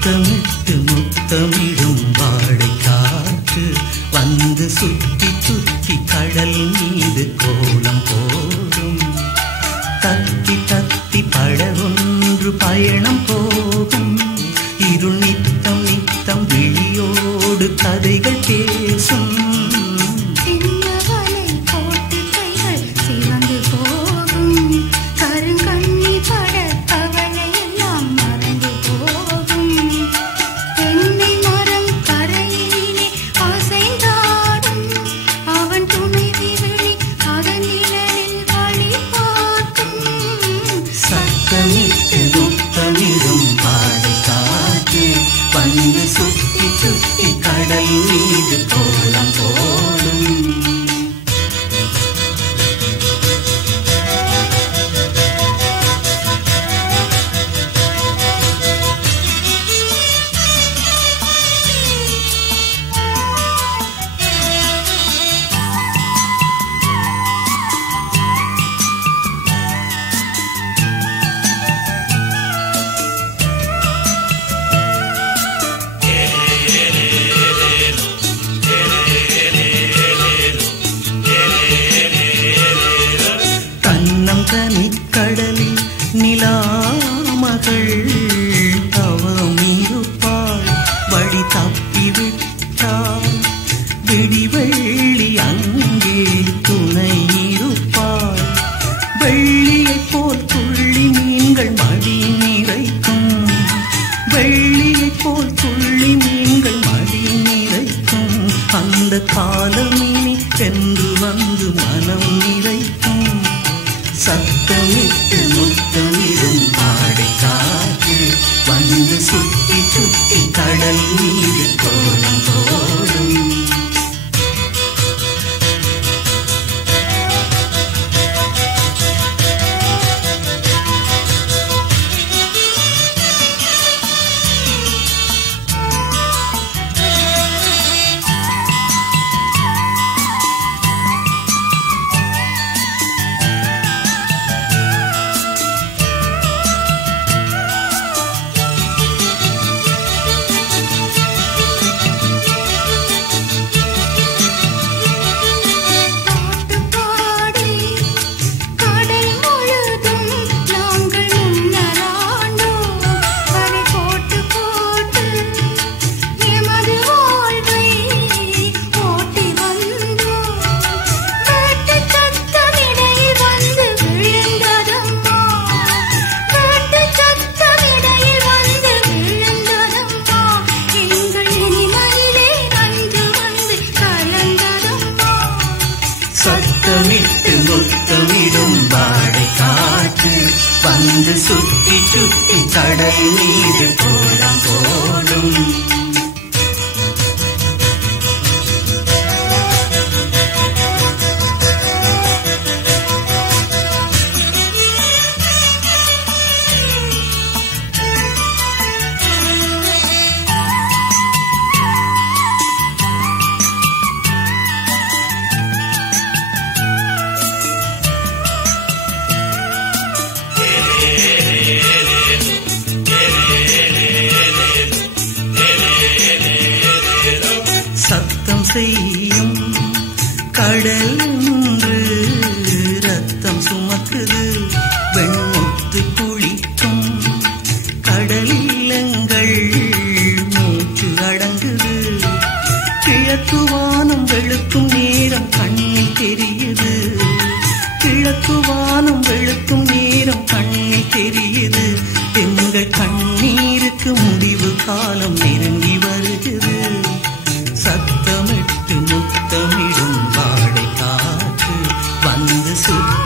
சத்தமிட்டு முத்தமிடும் வாடை காற்று வந்து சுற்றி சுற்றி கடல் மீது கோலம் போடும். தத்தி தத்தி படகொன்று பயணம் போகும். இருள் நித்தம் நித்தம் விழியோடு கதைகள் பேசும். வந்து சுத்தி சுத்தி கடல் மீது கோலம் போடும். கடலில் நிலாமகள் தவம் இருப்பாள். வழி தப்பிவிட்டாள் விடிவெள்ளி அங்கே துணை இருப்பாள். வெள்ளியைப் போல் துள்ளி மீன்கள் மடி நிறைக்கும். வெள்ளியைப் போல் துள்ளி மீன்கள் மடி நிறைக்கும். அந்த காலமினி சென்று வந்து மனம் நிறைக்கும். சத்தமிட்டு முத்தமிடும் பாடை காற்று வந்து சுற்றி சுற்றி கடல் மீது கோலம் போடும். சத்தமிட்டு முத்தமிடும் வாடை காற்று வந்து சுற்றி சுற்றி கடல் மீது கோலம் போடும். சத்தம் செய்யும் கடல் என்று ரத்தம் சுமக்குது. வெண்முத்து குளிக்கும் கடலில் எங்கள் மூச்சு அடங்குது. கிழக்கு வானம் வெளுக்கும் நேரம் கண்ணில் தெரியுது. கிழக்கு வானம் வெளுக்கும் நேரம் கண்ணில் தெரியுது. எங்கள் கண்ணீருக்கு முடிவு காலம் நெருங்கி வருகிறது. சத்தமிட்டு முத்தமிடும் வாடை காற்று வந்து சுற்றி